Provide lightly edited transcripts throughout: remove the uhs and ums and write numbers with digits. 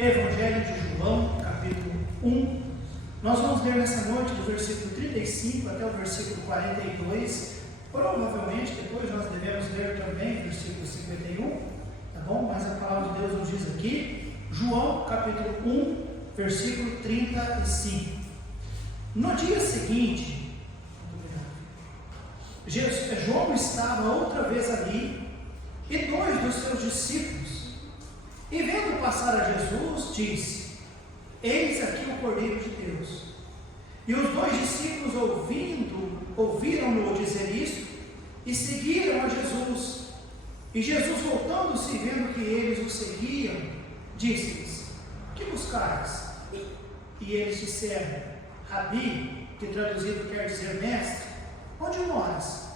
Evangelho de João, capítulo 1. Nós vamos ler nessa noite do versículo 35 até o versículo 42. Provavelmente depois nós devemos ler também o versículo 51, tá bom? Mas a palavra de Deus nos diz aqui, João, capítulo 1, versículo 35. No dia seguinte, João estava outra vez ali, e dois dos seus discípulos, e vendo passar a Jesus, disse: Eis aqui o Cordeiro de Deus. E os dois discípulos, ouviram-no dizer isto, e seguiram a Jesus. E Jesus, voltando-se e vendo que eles o seguiam, disse-lhes: Que buscais? E eles disseram: Rabi, que traduzido quer dizer mestre, onde moras?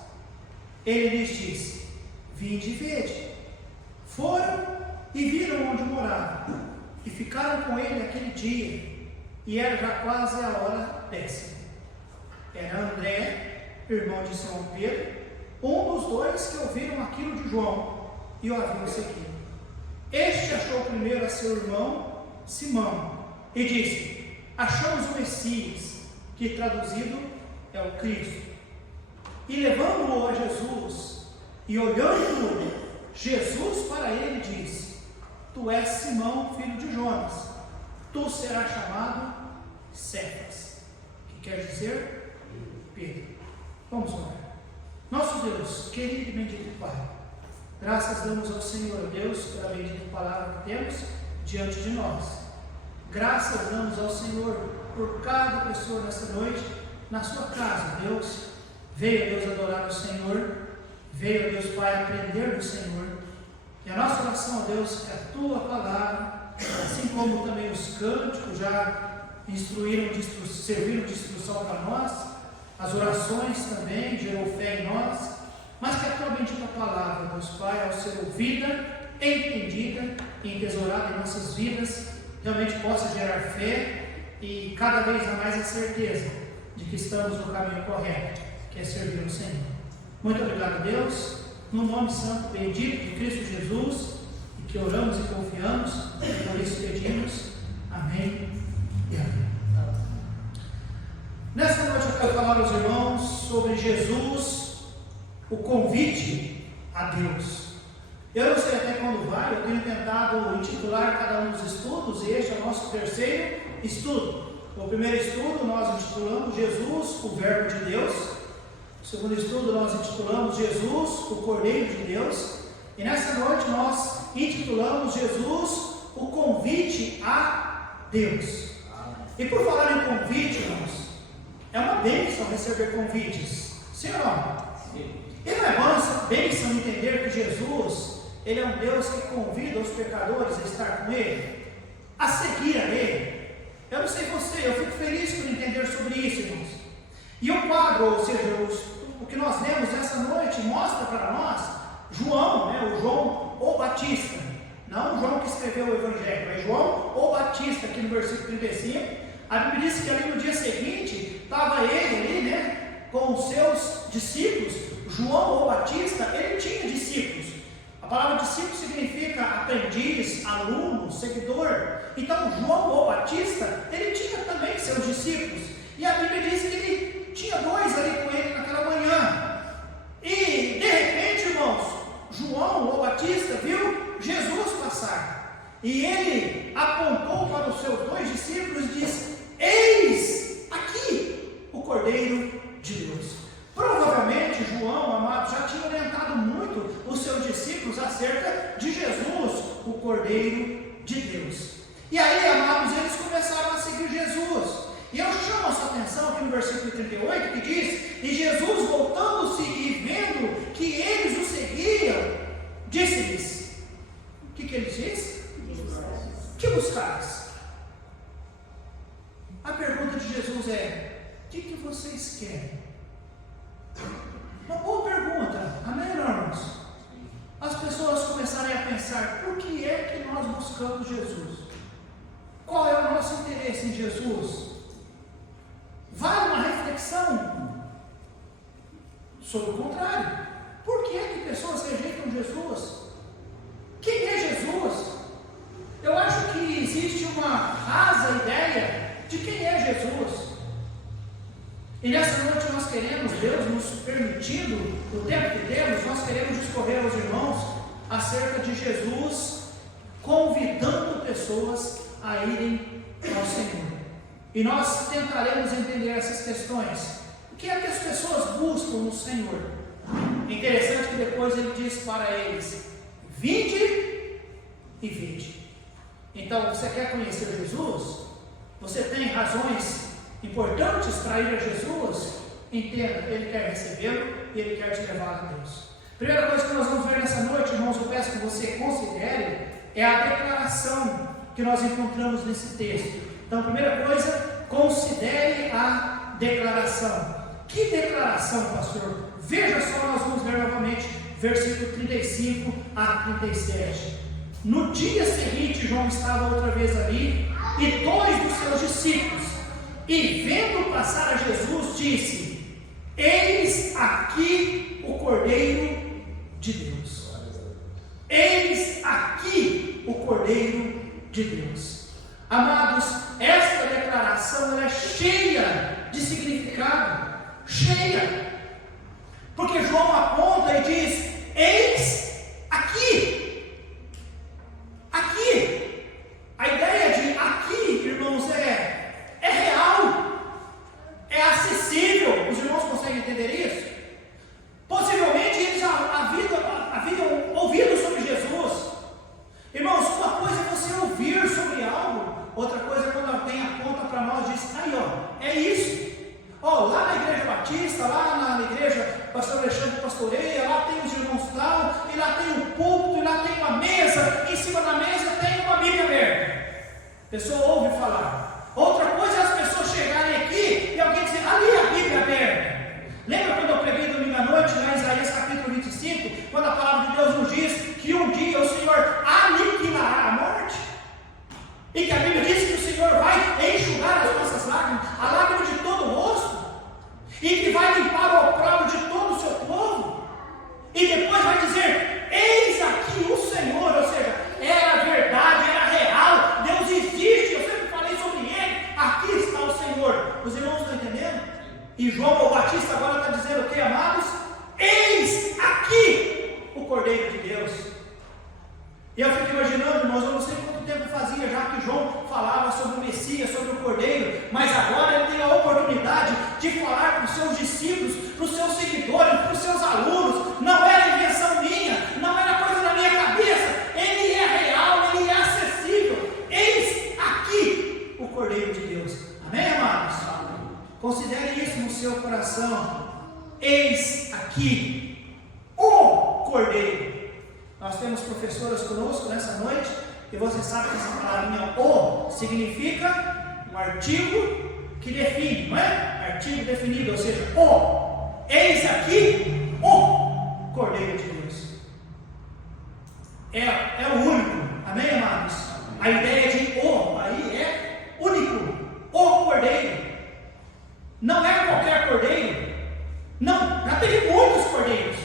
Ele lhes disse: Vinde e vede. Foram e viram onde morava, e ficaram com ele aquele dia, e era já quase a hora 10. Era André, irmão de Simão Pedro, um dos dois que ouviram aquilo de João, e o haviam seguido. Este achou primeiro a seu irmão Simão, e disse: Achamos o Messias, que traduzido é o Cristo. E levando-o a Jesus, e olhando-o, Jesus para ele disse: Tu és Simão, filho de Jonas, tu serás chamado Cefas, que quer dizer Pedro. Vamos orar. Nosso Deus, querido e bendito Pai, graças damos ao Senhor Deus pela bendita palavra que temos diante de nós. Graças damos ao Senhor por cada pessoa nesta noite, na sua casa, Deus. Veio, Deus, adorar o Senhor, veio, Deus, Pai, aprender do Senhor. E a nossa oração, Deus, que a Tua palavra, assim como também os cânticos já serviram de instrução para nós, as orações também gerou fé em nós, mas que a Tua bendita palavra, Deus Pai, ao ser ouvida, entendida e entesourada em nossas vidas, realmente possa gerar fé e cada vez mais a certeza de que estamos no caminho correto, que é servir ao Senhor. Muito obrigado, Deus, no nome santo bendito de Cristo Jesus, e que oramos e confiamos, e por isso pedimos, amém e amém. Nesta noite eu quero falar aos irmãos sobre Jesus, o convite a Deus. Eu não sei até quando vai, eu tenho tentado intitular cada um dos estudos, e este é o nosso terceiro estudo. No primeiro estudo nós intitulamos Jesus, o Verbo de Deus. No segundo estudo nós intitulamos Jesus, o Cordeiro de Deus. E nessa noite nós intitulamos Jesus, o convite a Deus. E por falar em convite, irmãos, é uma bênção receber convites, sim ou não? Sim. E não é bênção entender que Jesus, Ele é um Deus que convida os pecadores a estar com Ele, a seguir a Ele. Eu não sei você, eu fico feliz por entender sobre isso, irmãos. E o quadro, ou seja, o que nós lemos essa noite, mostra para nós João, o João o Batista, não o João que escreveu o Evangelho, mas João o Batista, aqui no versículo 35, a Bíblia diz que ali no dia seguinte, estava ele ali, com os seus discípulos. João o Batista, ele tinha discípulos. A palavra discípulo significa aprendiz, aluno, seguidor. Então João o Batista, ele tinha também seus discípulos, e a Bíblia diz que ele tinha dois ali com ele naquela manhã, e de repente, irmãos, João o Batista viu Jesus passar, e ele apontou para os seus dois discípulos e disse: Eis aqui o Cordeiro de Deus. Provavelmente João, amado, já tinha orientado muito os seus discípulos acerca de Jesus, o Cordeiro de Deus. E aí, amados, eles começaram a seguir Jesus. E eu chamo a sua atenção aqui no versículo 38, que diz: E Jesus, voltando-se e vendo que eles o seguiam, disse-lhes: O que ele disse? Que buscais? A pergunta de Jesus é: O que vocês querem? Uma boa pergunta, amém, irmãos? As pessoas começarem a pensar: por que é que nós buscamos Jesus? Qual é o nosso interesse em Jesus? Vale uma reflexão sobre o contrário. Por que é que pessoas rejeitam Jesus? Quem é Jesus? Eu acho que existe E nessa noite nós queremos, Deus nos permitindo o tempo que temos, nós queremos discorrer aos irmãos acerca de Jesus convidando pessoas a irem ao Senhor. E nós tentaremos entender essas questões. O que é que as pessoas buscam no Senhor? É interessante que depois ele diz para eles: vinde e vinde. Então, você quer conhecer Jesus? Você tem razões importantes para ir a Jesus? Entenda, Ele quer recebê-lo e Ele quer te levar a Deus. Primeira coisa que nós vamos ver nessa noite, irmãos, eu peço que você considere, é a declaração que nós encontramos nesse texto. Então, primeira coisa, considere a declaração. Que declaração, pastor? Veja só, nós vamos ver novamente, versículo 35 a 37. No dia seguinte, João estava outra vez ali, e 2 dos seus discípulos, e vendo passar a Jesus, disse: eis aqui o Cordeiro de Deus. Eis aqui o Cordeiro de Deus. Amados, esta declaração ela é cheia de significado, cheia, porque João aponta e diz: eis aqui. Aqui, a ideia de aqui, irmãos, é real, é acessível. Os irmãos conseguem entender isso? Possivelmente eles haviam ouvido sobre Jesus. Irmãos, uma coisa é você ouvir sobre algo, outra coisa é quando alguém aponta para nós e diz: aí ó, é isso. Ó, lá na igreja batista, lá na igreja pastor Alexandre pastoreia, lá tem os irmãos tal, e lá tem um púlpito, e lá tem uma mesa, em cima da mesa tem uma Bíblia aberta. A pessoa ouve falar. Outra coisa é as pessoas chegarem aqui e alguém dizer: ali a Bíblia aberta. Lembra quando eu preguei domingo à noite, lá em Isaías capítulo 25, quando a palavra de Deus nos diz que um dia o Senhor aniquilará a morte? E que a Bíblia diz que o Senhor vai enxugar as nossas lágrimas, a lágrima de todo o rosto, e que vai limpar o opróbrio de todo o seu povo, e depois vai dizer: eis aqui o Senhor. Ou seja, era verdade, era real, Deus existe, eu sempre falei sobre Ele, aqui está o Senhor. Os irmãos estão entendendo? E João o Batista agora está dizendo o que, amados? Eis aqui o Cordeiro de Deus. E eu fico imaginando, irmãos, eu não sei quanto tempo fazia já que João falava sobre o Messias, sobre o Cordeiro, mas agora ele tem a oportunidade de falar para os seus discípulos, para os seus seguidores, para os seus alunos. Não era invenção minha, não era coisa da minha cabeça, ele é real, ele é acessível. Eis aqui o Cordeiro de Deus. Amém, amados? Considere isso no seu coração. Eis aqui o Cordeiro. Nós temos professoras conosco nessa noite, e você sabe que essa palavrinha "o" significa um artigo que define, não é? Artigo definido, ou seja, o. Eis aqui o Cordeiro de Deus. É o único, amém, amados? A ideia de "o" aí é único, o Cordeiro. Não é qualquer cordeiro, não, já teve muitos cordeiros.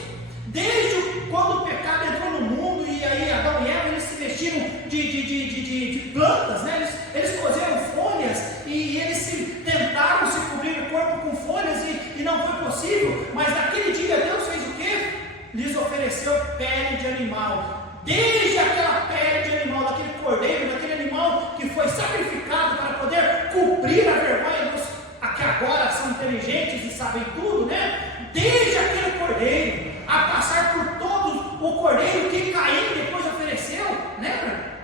Desde quando o pecado entrou no mundo, e aí Adão e Eva, eles se vestiram de plantas, né? Eles cozeram folhas, e eles tentaram se cobrir o corpo com folhas, e não foi possível. Mas naquele dia Deus fez o quê? Lhes ofereceu pele de animal. Desde aquela pele de animal, daquele cordeiro, daquele animal que foi sacrificado para poder cobrir a vergonha dos que agora são inteligentes e sabem tudo, né? Desde aquele cordeiro, a passar por todo o cordeiro que Caim depois ofereceu, lembra?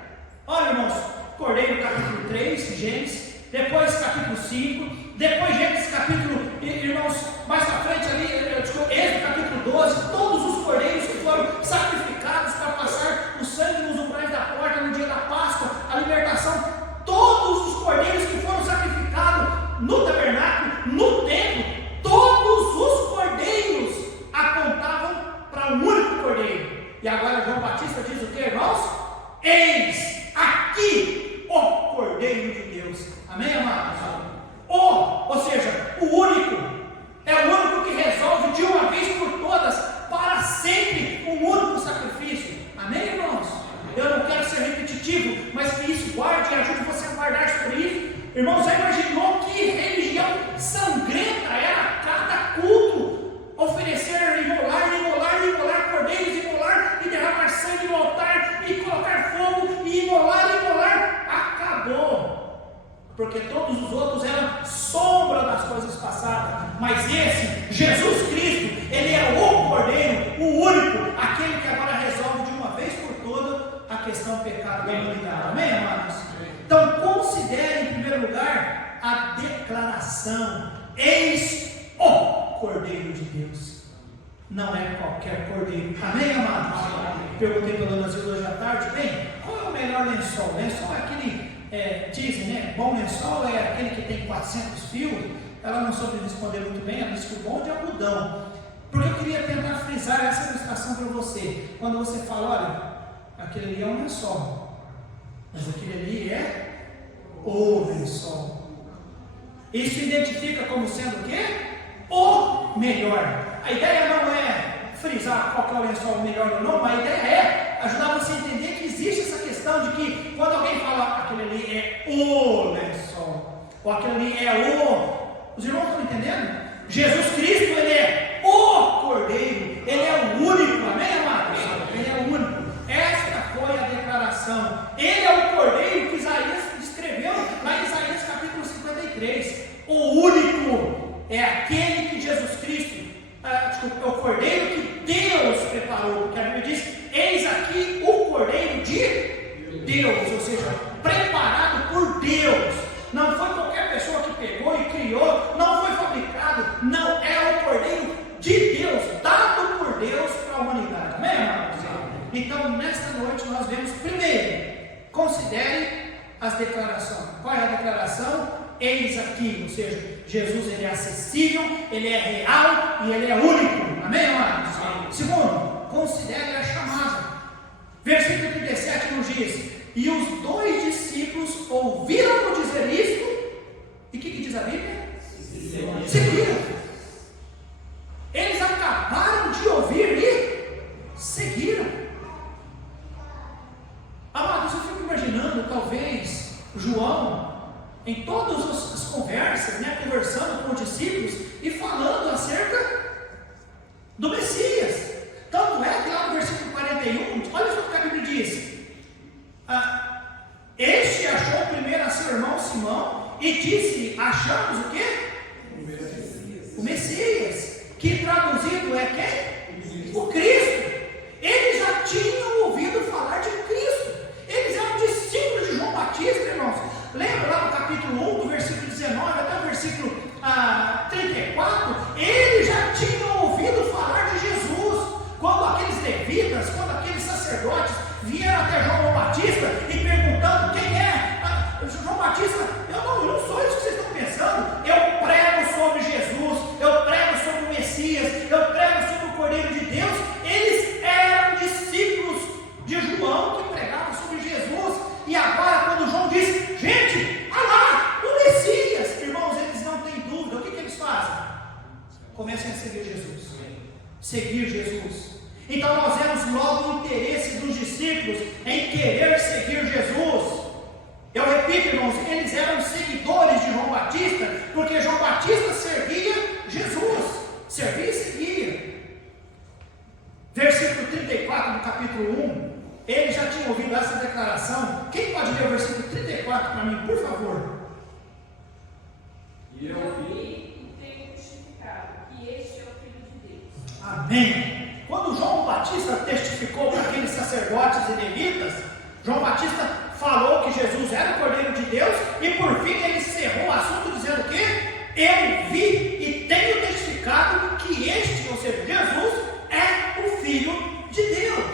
Olha, irmãos, Cordeiro capítulo 3, Gênesis, depois capítulo 5, depois Gênesis capítulo, irmãos, mais para frente ali, Êxodo capítulo 12, todos os cordeiros que foram sacrificados para passar o sangue nos umbrais da porta no dia da Páscoa, a libertação, todos os cordeiros que foram sacrificados no tabernáculo, no templo, todos os cordeiros apontavam para um único cordeiro. E agora João Batista diz o que, irmãos? Eis aqui o Cordeiro de Deus. Amém, amados? Ou seja, o único, é o único que resolve de uma vez por todas, para sempre, um único sacrifício. Amém, irmãos? Eu não quero ser repetitivo, mas que isso guarde e ajude você a guardar sobre isso. Irmãos, já imaginou que religião sangrenta era porque todos os outros eram sombra das coisas passadas, mas esse, Jesus Cristo, ele é o Cordeiro, o único, aquele que agora resolve de uma vez por toda a questão do pecado da humanidade. Amém, amados? Então considere em primeiro lugar a declaração: eis o Cordeiro de Deus. Não é qualquer cordeiro. Amém, amados? Perguntei para a dona Zilda hoje à tarde: bem, qual é o melhor lençol? Lençol é aquele, dizem, né? Bom lençol é aquele que tem 400 fios. Ela não soube responder muito bem. Ela disse que o bom de algodão. Porque eu queria tentar frisar essa ilustração para você. Quando você fala: olha, aquele ali é um lençol, mas aquele ali é o lençol. Isso identifica como sendo o quê? O melhor. A ideia não é frisar qual que é o lençol melhor ou não, mas a ideia é ajudar você a entender que existe essa questão de que quando alguém fala aquele ali é o lençol, ou aquele ali é o... Os irmãos estão entendendo? Jesus Cristo, ele é o Cordeiro, ele é o único, amém, amados? Ele é o único. Esta foi a declaração. Ele é o Cordeiro que Isaías descreveu lá em Isaías capítulo 53. O único é aquele que Jesus Cristo, é o Cordeiro que Deus preparou, porque a Bíblia diz: eis aqui o Cordeiro de Deus, ou seja, preparado por Deus. Não foi qualquer pessoa que pegou e criou, não foi fabricado, não, é o Cordeiro de Deus, dado por Deus para a humanidade. Amém, amados? Então, nesta noite nós vemos, primeiro, considere as declarações. Qual é a declaração? Eis aqui, ou seja, Jesus, ele é acessível, ele é real e ele é único. Amém, amados? Segundo, considere a chamada. Versículo 37 nos diz: e os 2 discípulos ouviram-no dizer isto, e o que diz a Bíblia? Seguiram. Eles acabaram de ouvir e seguiram. Amados, eu fico imaginando, talvez, João, em todas as conversas, né, conversando com os discípulos e falando acerca do Messias. Tanto é que lá no versículo 41, olha só o que a Bíblia diz: este achou primeiro a seu irmão Simão e disse: achamos o quê? O Messias, que traduzido é quem? O Cristo. Eles já tinham ouvido falar de Cristo. Eles eram discípulos de João Batista, irmãos. Lembra lá no capítulo 1, do versículo 19 até o versículo 34? Eles já tinham ouvido falar de Jesus. Quando aqueles levitas, quando aqueles sacerdotes vieram até João Batista e perguntando: quem é? João Batista, eu não sou isso que vocês estão pensando. Eu prego sobre Jesus, eu prego sobre o Messias, eu prego sobre o Cordeiro de Deus. Eles eram discípulos de João que pregavam sobre Jesus. E agora, quando João diz: gente, olha lá, o Messias, irmãos, eles não têm dúvida. O que eles fazem? Começam a seguir Jesus. Seguir Jesus. Então nós vemos logo o interesse dos discípulos em querer seguir Jesus. Eu repito, irmãos, eles eram seguidores de João Batista, porque João Batista servia Jesus, servia e seguia. Versículo 34 do capítulo 1, eles já tinham ouvido essa declaração. Quem pode ler o versículo 34 para mim, por favor? E eu vi e tenho testificado que este é o Filho de Deus. Amém. Quando João Batista testificou para aqueles sacerdotes e levitas, João Batista falou que Jesus era o Cordeiro de Deus, e por fim ele encerrou o assunto dizendo o quê? Eu vi e tenho testificado que este, ou seja, Jesus, é o Filho de Deus.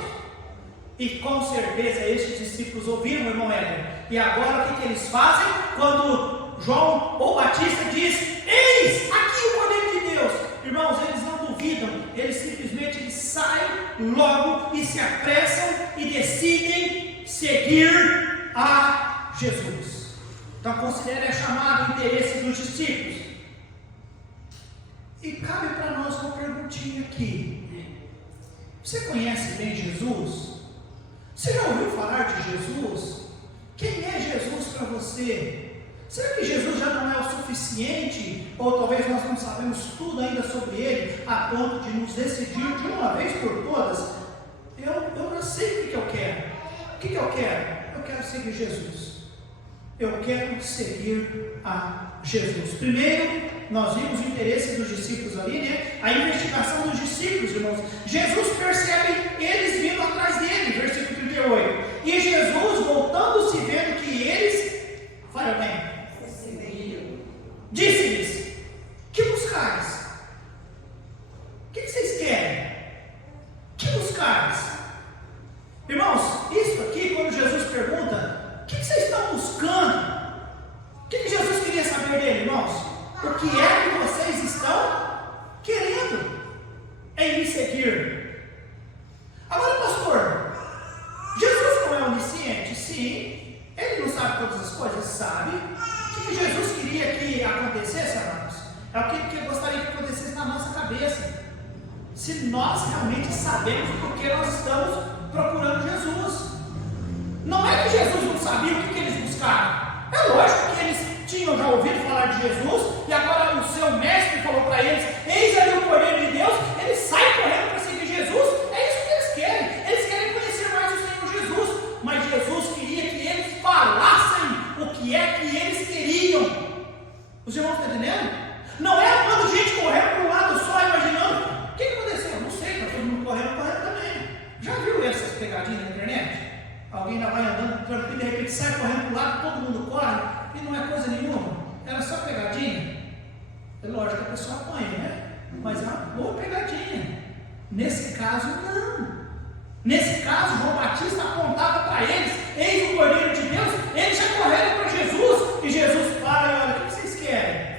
E com certeza estes discípulos ouviram, irmão Éder. E agora o que eles fazem? Quando João ou Batista diz: eis aqui o Cordeiro de Deus. Irmãos, eles não duvidam, eles simplesmente saem logo e se apressam e decidem seguir a Jesus. Então considere a chamada, o interesse dos discípulos. E cabe para nós uma perguntinha aqui: você conhece bem Jesus? Você já ouviu falar de Jesus? Quem é Jesus para você? Será que Jesus já não é o suficiente? Ou talvez nós não sabemos tudo ainda sobre Ele, a ponto de nos decidir de uma vez por todas? Eu não sei o que eu quero. O que eu quero? Eu quero seguir Jesus. eu quero seguir a Jesus. Primeiro, nós vimos o interesse dos discípulos ali, né? A investigação dos discípulos, irmãos. Jesus percebe eles vindo atrás dele, versículo 38. E Jesus, voltando-se, vendo que eles, fala bem, disse-lhes: que buscais? O que vocês querem? Que buscais? Irmãos, isso aqui, quando Jesus pergunta, o que vocês estão buscando? O que Jesus queria saber dele, irmãos? O que é que vocês estão querendo em me seguir? Agora, pastor, Jesus não é onisciente? Sim. Ele não sabe todas as coisas? Sabe. O que Jesus queria que acontecesse, amados? É o que eu gostaria que acontecesse na nossa cabeça. Se nós realmente sabemos por que nós estamos procurando Jesus. Não é que Jesus não sabia o que eles buscaram. É lógico que eles tinham já ouvido falar de Jesus, e agora o seu mestre falou para eles: eis ali o Cordeiro de Deus. Eles saem correndo para seguir Jesus. É isso que eles querem. Eles querem conhecer mais o Senhor Jesus. Mas Jesus queria que eles falassem o que é que eles queriam. Os irmãos estão entendendo? Não é quando gente correndo para um lado só, imaginando o que aconteceu. Não sei, está todo mundo correndo também. Já viu essas pegadinhas na internet? Alguém ainda vai andando tranquilo, de repente sai correndo para o lado, todo mundo corre, e não é coisa nenhuma. Era só pegadinha. É lógico que a pessoa apanha, né? Mas é uma boa pegadinha. Nesse caso, não. Nesse caso, João Batista apontava para eles: eis o Cordeiro de Deus. Eles já correram para Jesus, e Jesus para e olha: o que vocês querem?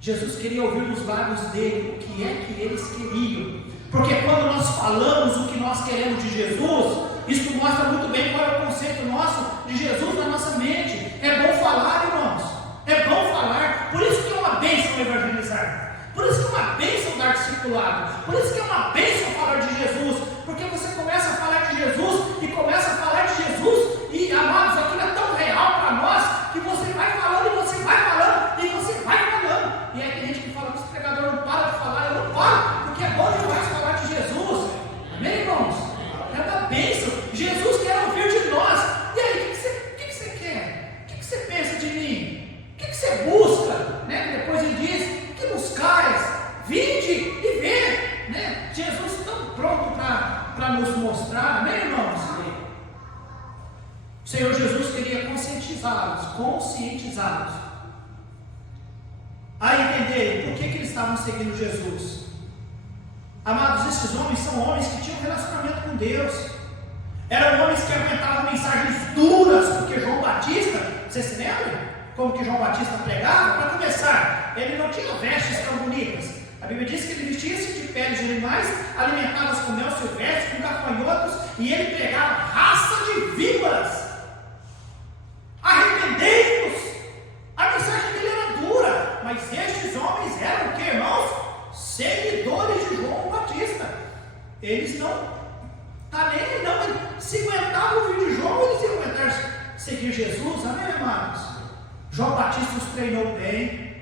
Jesus queria ouvir dos lábios dele o que é que eles queriam. Porque quando nós falamos o que nós queremos de Jesus, isso mostra muito bem qual é o conceito nosso de Jesus na nossa mente. É bom falar, irmãos. É bom falar. Por isso que é uma bênção evangelizar. Por isso que é uma bênção dar discipulado. Por isso que é uma bênção falar de Jesus. Porque você começa a falar de Jesus e começa a falar de Jesus. E, amados, aquilo é tão real para nós que você vai falando e você vai falando e você vai falando. E aí tem gente que fala que esse pregador não para de falar. Eu não paro, porque é bom demais falar de Jesus. Amém, irmãos? É uma bênção. Jesus quer ouvir de nós. E aí, o que você quer? O que você pensa de mim? O que você busca? Né? Depois ele diz: que buscais? Vinde e vê. Né? Jesus tão pronto para nos mostrar. Amém, irmãos? O Senhor Jesus queria conscientizá-los a entender por que eles estavam seguindo Jesus. Amados, esses homens são homens que tinham relacionamento com Deus. Eram homens que aguentavam mensagens duras, porque João Batista, você se lembra? Como que João Batista pregava? Para começar, ele não tinha vestes tão bonitas. A Bíblia diz que ele vestia-se de peles de animais, alimentadas com mel silvestre, com gafanhotos, e ele pregava raça de víboras. Arrependei-vos! A mensagem dele era dura, mas estes homens eram o que, irmãos? Seguidores de João Batista. Eles não se aguentavam ouvir de João, eles iam aguentar seguir Jesus. Amém, amados? João Batista os treinou bem,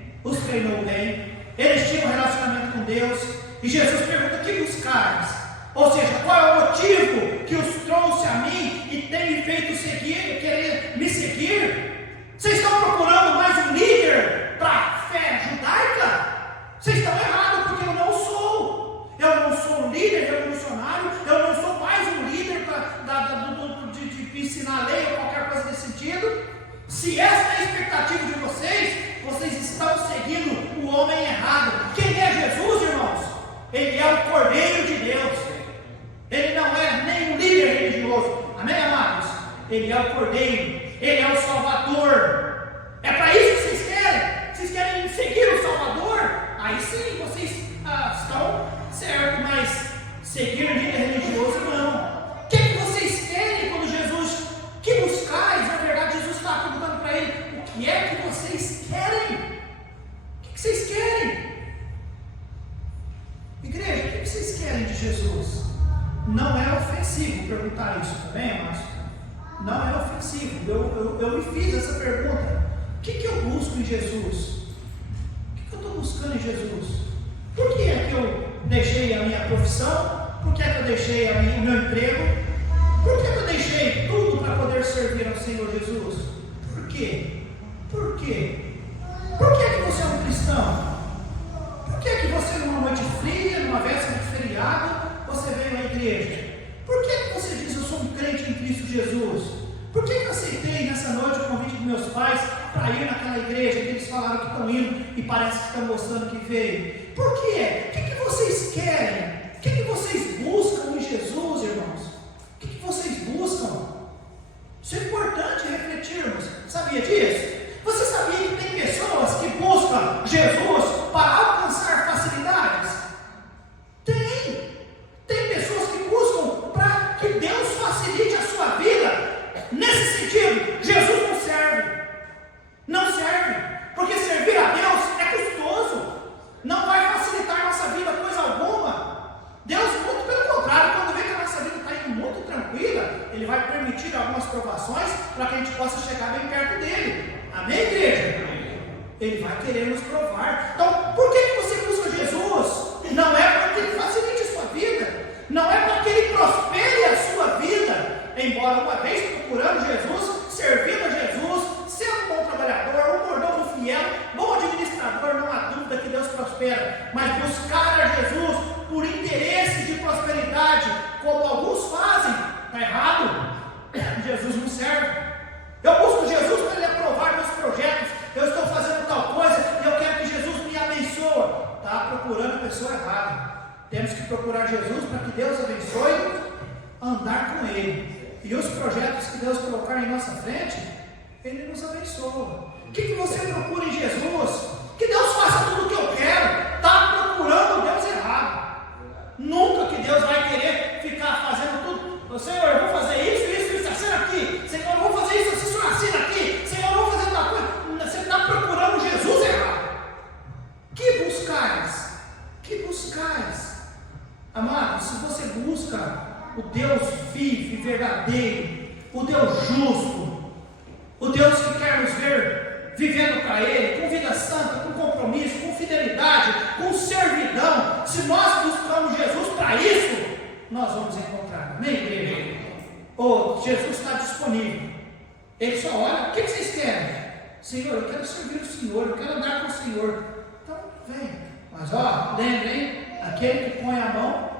eles tinham um relacionamento com Deus, e Jesus pergunta: que buscares? Ou seja, qual é o motivo que os trouxe a mim e tem me feito querer me seguir? Vocês estão procurando mais um líder para a fé judaica? Vocês estão errados, porque eu não sou. Eu não sou um líder revolucionário, eu não sou mais um líder de ensinar a lei ou qualquer coisa desse sentido. Se essa é a expectativa de vocês estão seguindo o homem errado. Quem é Jesus, irmãos? Ele é o Cordeiro de Deus. Ele não é nem um líder religioso. Amém, amados? Ele é o Cordeiro. Ele é o Salvador. É para isso que vocês querem? Vocês querem seguir o Salvador? Aí sim, vocês estão certo, mas seguir líder religioso não. O que vocês querem quando Jesus, que buscais? Na verdade, Jesus está perguntando para ele: o que é que vocês querem? O que vocês querem? Igreja, o que vocês querem de Jesus? Não é ofensivo perguntar isso, tá bem, amados? Não é ofensivo. Eu me fiz essa pergunta: o que eu busco em Jesus? O que eu estou buscando em Jesus? Por que é que eu deixei a minha profissão? Por que é que eu deixei o meu emprego? Por que eu deixei tudo para poder servir ao Senhor Jesus? quê? Por quê? Por que você é um cristão? Por que você, numa noite fria, numa véspera de feriado, você veio à igreja? Por que você diz, eu sou um crente em Cristo Jesus? Por que eu aceitei nessa noite o convite dos meus pais para ir naquela igreja que eles falaram que estão indo e parece que estão mostrando que veio? Por quê? O que vocês querem? O que vocês buscam em Jesus, irmãos? O que vocês buscam? Isso é importante refletirmos. Sabia disso? Você sabia que tem pessoas que buscam Jesus para alcançar facilidades? Tem pessoas que buscam para que Deus facilite a sua vida. Nesse sentido, Jesus não serve. Não serve. Porque servir a Deus é custoso. Não vai facilitar a nossa vida coisa alguma. Deus, muito pelo contrário, quando vê que a nossa vida está indo muito tranquila, Ele vai permitir algumas provações para que a gente possa chegar bem perto dEle. Amém, igreja? Ele vai querer nos provar. Então, por que você busca Jesus? Não é para que Ele facilite a sua vida. Não é para que Ele prospere a sua vida. Embora uma vez procurando Jesus, servindo a Jesus, sendo um bom trabalhador, um mordomo fiel, bom administrador, não há dúvida que Deus prospera. Mas buscar a Jesus por interesse de prosperidade, como alguns fazem, está errado. Jesus não serve. Eu busco Jesus para Ele aprovar meus projetos. Eu estou fazendo tal coisa e eu quero que Jesus me abençoe. Está procurando a pessoa errada. Temos que procurar Jesus para que Deus abençoe, andar com Ele. E os projetos que Deus colocar em nossa frente, Ele nos abençoa. O que você procura em Jesus? Que Deus faça tudo o que eu quero. Está procurando o Deus errado. Nunca que Deus vai querer ficar fazendo tudo. Senhor, eu vou fazer isso, assina aqui. Senhor, eu vou fazer isso, assina aqui. Senhor, eu vou fazer tal coisa. Você está procurando Jesus errado. Que buscais? Que buscais? Amados, se você busca o Deus vivo e verdadeiro, o Deus justo, o Deus que quer nos ver vivendo para Ele, com vida santa, com compromisso, com fidelidade, com servidão, se nós buscamos Jesus para isso, nós vamos encontrar. Amém, igreja? Jesus está disponível. Ele só olha, o que vocês querem? Senhor, eu quero servir o Senhor, eu quero andar com o Senhor. Então, vem. Mas lembrem, aquele que põe a mão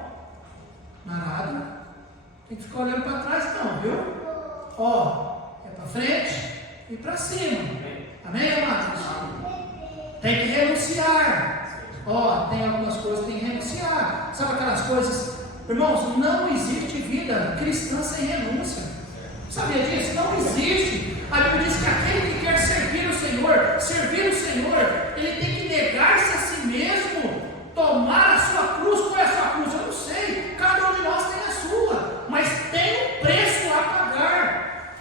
na arada, tem que ficar olhando para trás não, viu? É para frente e para cima. Amém, amados? Tem que renunciar. Tem algumas coisas que tem que renunciar. Sabe aquelas coisas? Irmãos, não existe vida cristã sem renúncia. Sabia disso? Não existe. A Bíblia diz que aquele que quer servir o Senhor, ele tem que negar-se a si mesmo, tomar a sua cruz. Qual é a sua cruz? Eu não sei. Cada um de nós tem a sua, mas tem um preço a pagar.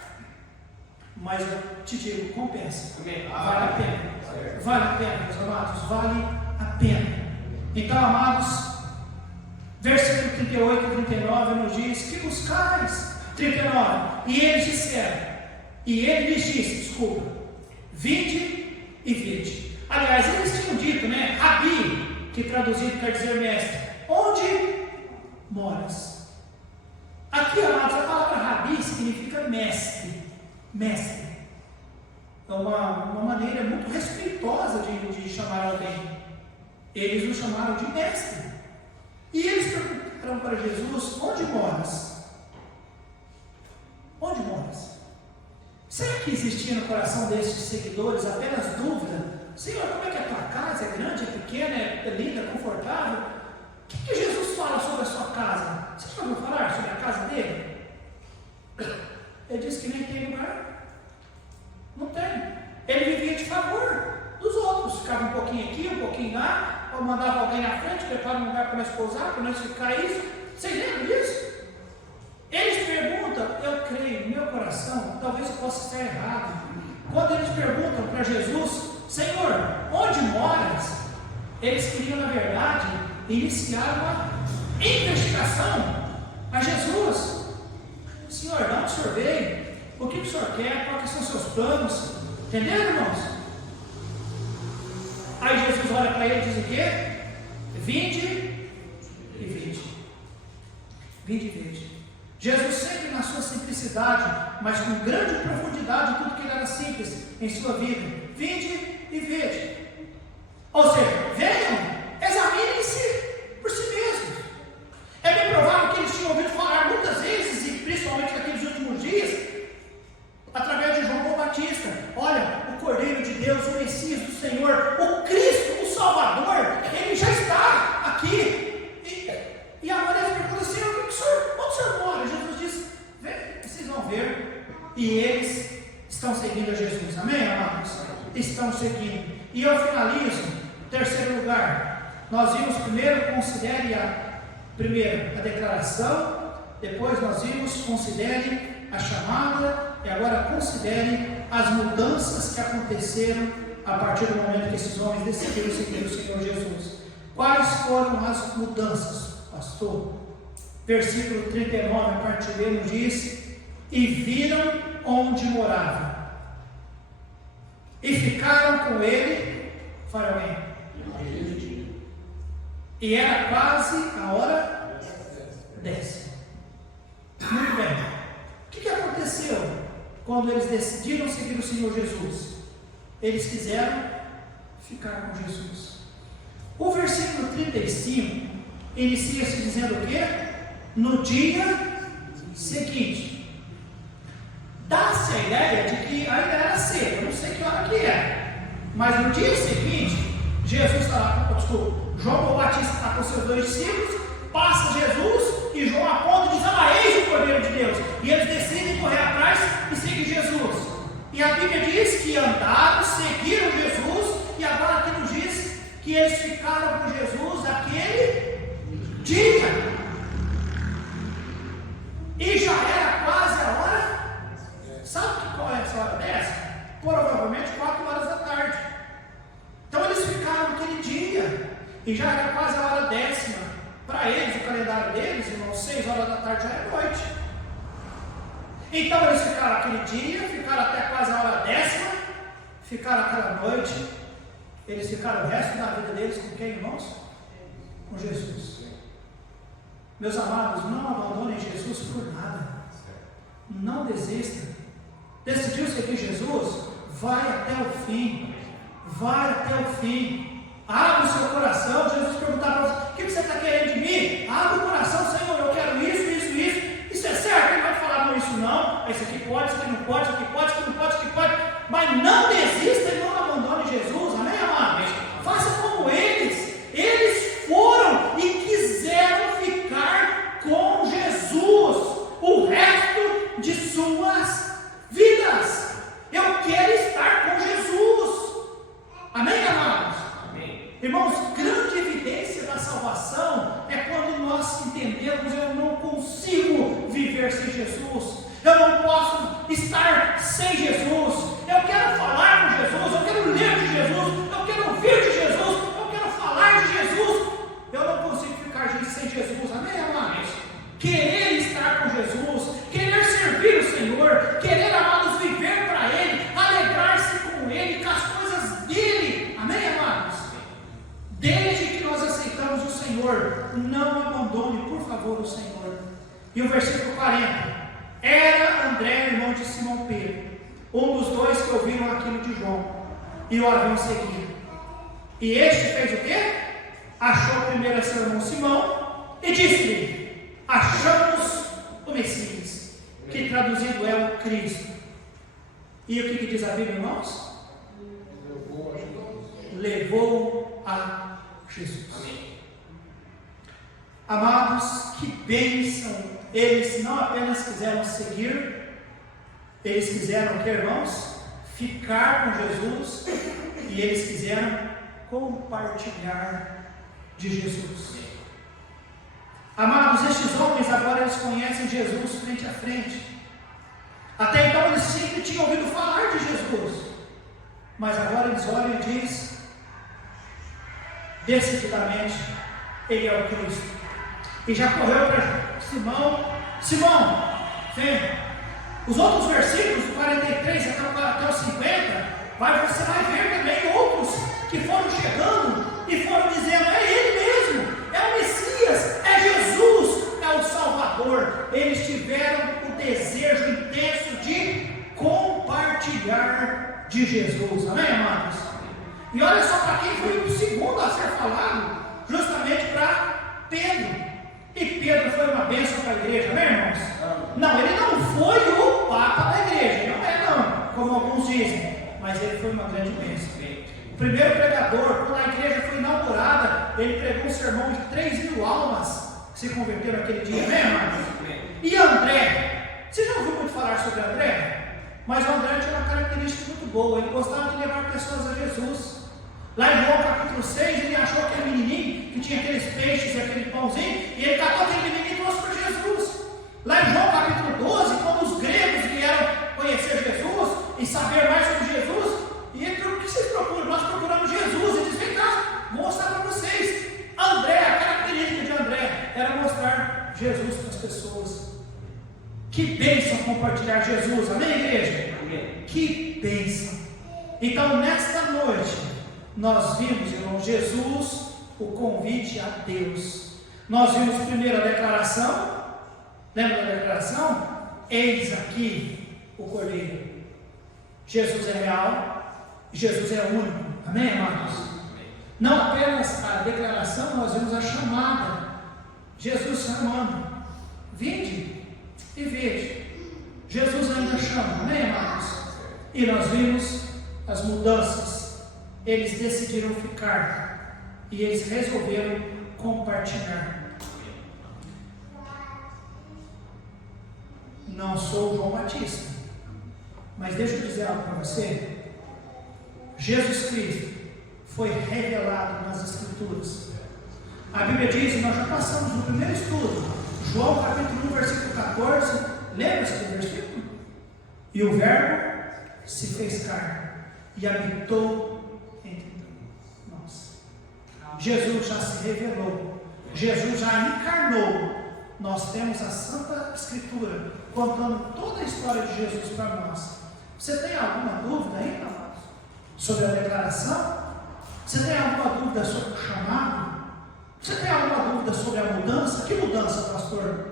Mas eu te digo, compensa. Vale a pena. Vale a pena, meus amados. Vale a pena. Então, amados, versículo 38 e 39 nos diz que buscais. 39. E ele lhes disse, vinde e vide. Aliás, eles tinham dito, Rabi, que traduzido quer dizer mestre, onde moras? Aqui, amados, a palavra Rabi significa mestre. É uma maneira muito respeitosa de chamar alguém. Eles o chamaram de mestre. E eles perguntaram para Jesus, onde moras? Onde moras? Será que existia no coração desses seguidores apenas dúvida? Senhor, como é que é a tua casa? É grande, é pequena, é linda, é confortável? O que Jesus fala sobre a sua casa? Você já ouviu falar sobre a casa dele? Ele disse que nem tem lugar. Não tem. Ele vivia de favor dos outros. Ficava um pouquinho aqui, um pouquinho lá, ou mandava alguém na frente, prepara um lugar para nós pousar, para nós ficar isso. Vocês lembram disso? Eles perguntam, eu creio, no meu coração, talvez eu possa estar errado. Quando eles perguntam para Jesus, Senhor, onde moras? Eles queriam, na verdade, iniciar uma investigação a Jesus. Senhor, dá um sorvete. O que o Senhor quer? Quais são os seus planos? Entenderam, irmãos? Aí Jesus olha para ele e diz o quê? Vinde e vide. Vinde e vide. Jesus sempre na sua simplicidade simplicidade, mas com grande profundidade tudo que era simples em sua vida. Vinde e vede. Ou seja, venham, examinem-se por si mesmos. É bem provável que eles tinham ouvido falar muitas vezes, e principalmente naqueles últimos dias, através de João Batista: olha, o Cordeiro de Deus, o Messias do Senhor, o Cristo, o Salvador, ele já está aqui. E agora eles perguntam: Senhor, onde o Senhor mora? Jesus diz: vem, vocês vão ver. E eles estão seguindo a Jesus, amém, amados? Estão seguindo. E eu finalizo, terceiro lugar, nós vimos primeiro, considere primeiro a declaração, depois nós vimos, considere a chamada, e agora considere as mudanças que aconteceram a partir do momento que esses homens decidiram seguir o Senhor Jesus. Quais foram as mudanças, pastor? Versículo 39, a parte B, nos diz: e viram onde morava, e ficaram com ele, fala alguém, e era quase a hora 10. Muito bem. O que aconteceu quando eles decidiram seguir o Senhor Jesus? Eles quiseram ficar com Jesus. O versículo 35 inicia-se dizendo o quê? No dia seguinte. Dá-se a ideia de que ainda era cedo, eu não sei que hora que era, mas no dia seguinte, Jesus está lá, João Batista está com seus 2 discípulos, passa Jesus e João aponta e diz: eis o Cordeiro de Deus. E eles decidem correr atrás e seguir Jesus. E a Bíblia diz que andaram, seguiram Jesus, e agora aqui nos diz que eles ficaram com Jesus aquele dia. E já era quase a hora. Sabe qual é essa hora dessa? Provavelmente 4 horas da tarde. Então eles ficaram aquele dia, e já era quase a hora 10ª. Para eles, o calendário deles, irmãos, 6 horas da tarde já é noite. Então eles ficaram aquele dia, ficaram até quase a hora 10ª, ficaram aquela noite. Eles ficaram o resto da vida deles com quem, irmãos? Com Jesus. Meus amados, não abandonem Jesus por nada. Não desista. Decidiu seguir Jesus? Vai até o fim. Vai até o fim. Abre o seu coração. Jesus perguntar para você: o que você está querendo de mim? Abre o coração: Senhor, eu quero isso, isso, isso. Isso é certo? Ele vai falar: não, isso não. Isso aqui pode, isso aqui não pode, isso aqui pode, isso aqui não pode, isso aqui pode. Mas não desista e não abandone Jesus. Amém, amados? Faça como eles. Eles foram e quiseram ficar com Jesus o resto de suas vidas. Eu quero estar com Jesus. Amém, amados? Amém. Irmãos, grande evidência da salvação é quando nós entendemos: eu não consigo viver sem Jesus, eu não posso estar sem Jesus. Eu quero falar com Jesus, eu quero ler de Jesus, eu quero ouvir de Jesus, eu quero falar de Jesus. Eu não consigo ficar sem Jesus. Amém, amados? Querer estar com Jesus, querer servir o Senhor, querer, amados, viver para Ele, alegrar-se com Ele, com as coisas dEle. Amém, amados? Desde que nós aceitamos o Senhor, não abandone, por favor, o Senhor. E o versículo 40: era André, irmão de Simão Pedro, um dos 2 que ouviram aquilo de João e o haviam seguido. E este fez o quê? Achou primeiro a seu irmão Simão e disse-lhe: achamos o Messias, que traduzido é o Cristo. E o que diz a Bíblia, irmãos? Levou a Jesus. Amém. Amados, que bênção! Eles não apenas quiseram seguir, eles quiseram o que, irmãos? Ficar com Jesus, e eles quiseram compartilhar de Jesus. Amados, estes homens agora eles conhecem Jesus frente a frente. Até então eles sempre tinham ouvido falar de Jesus, mas agora eles olham e dizem decididamente: Ele é o Cristo. E já correu para Simão: Simão, vem. Os outros versículos, do 43 até o 50, você vai ver também outros que foram chegando e foram dizendo: é Ele mesmo, é o Messias, é Jesus, é o Salvador. Eles tiveram o desejo intenso compartilhar de Jesus. Amém, amados? E olha só para quem foi o segundo a ser falado, justamente para Pedro. E Pedro foi uma bênção para a igreja, amém, irmãos? Não, ele não foi o Papa da igreja, não é não, como alguns dizem, mas ele foi uma grande bênção. O primeiro pregador, quando a igreja foi inaugurada, ele pregou um sermão de 3.000 almas que se converteram naquele dia, amém, irmãos? E André, você já ouviu muito falar sobre André? Mas o André tinha uma característica muito boa, ele gostava de levar pessoas a Jesus. Lá em João capítulo 6, ele achou aquele menininho que tinha aqueles peixes e aquele pãozinho, e ele catou aquele menininho e trouxe para Jesus. Lá em João capítulo 12, quando os gregos vieram conhecer Jesus e saber mais sobre Jesus, e ele perguntou: o que vocês procuram? Nós procuramos Jesus. Ele disse: vem cá, vou mostrar para vocês. André, a característica de André era mostrar Jesus para as pessoas. Que bênção compartilhar Jesus, amém, igreja? Amém. Que bênção. Então, nesta noite, nós vimos, irmão, Jesus, o convite a Deus. Nós vimos primeiro a declaração. Lembra da declaração? Eis aqui o Cordeiro. Jesus é real, Jesus é único. Amém, amados? Não apenas a declaração, nós vimos a chamada. Jesus chamando: vinde e veja. Jesus ainda chama, amém, amados? E nós vimos as mudanças. Eles decidiram ficar e eles resolveram compartilhar. Não sou João Batista, mas deixa eu dizer algo para você. Jesus Cristo foi revelado nas Escrituras. A Bíblia diz, nós já passamos no primeiro estudo, João capítulo 1, versículo 14. Lembra-se do versículo? E o Verbo se fez carne e habitou entre nós. Jesus já se revelou, Jesus já encarnou. Nós temos a Santa Escritura contando toda a história de Jesus para nós. Você tem alguma dúvida ainda, amados, sobre a declaração? Você tem alguma dúvida sobre o chamado? Você tem alguma dúvida sobre a mudança? Que mudança, pastor?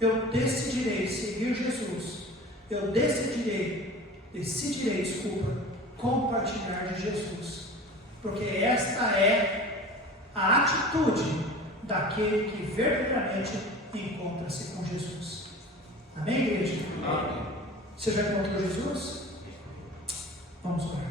Eu decidirei seguir Jesus. Eu decidirei, compartilhar de Jesus. Porque esta é a atitude daquele que verdadeiramente encontra-se com Jesus. Amém, igreja? Amém. Você já encontrou Jesus? Vamos orar.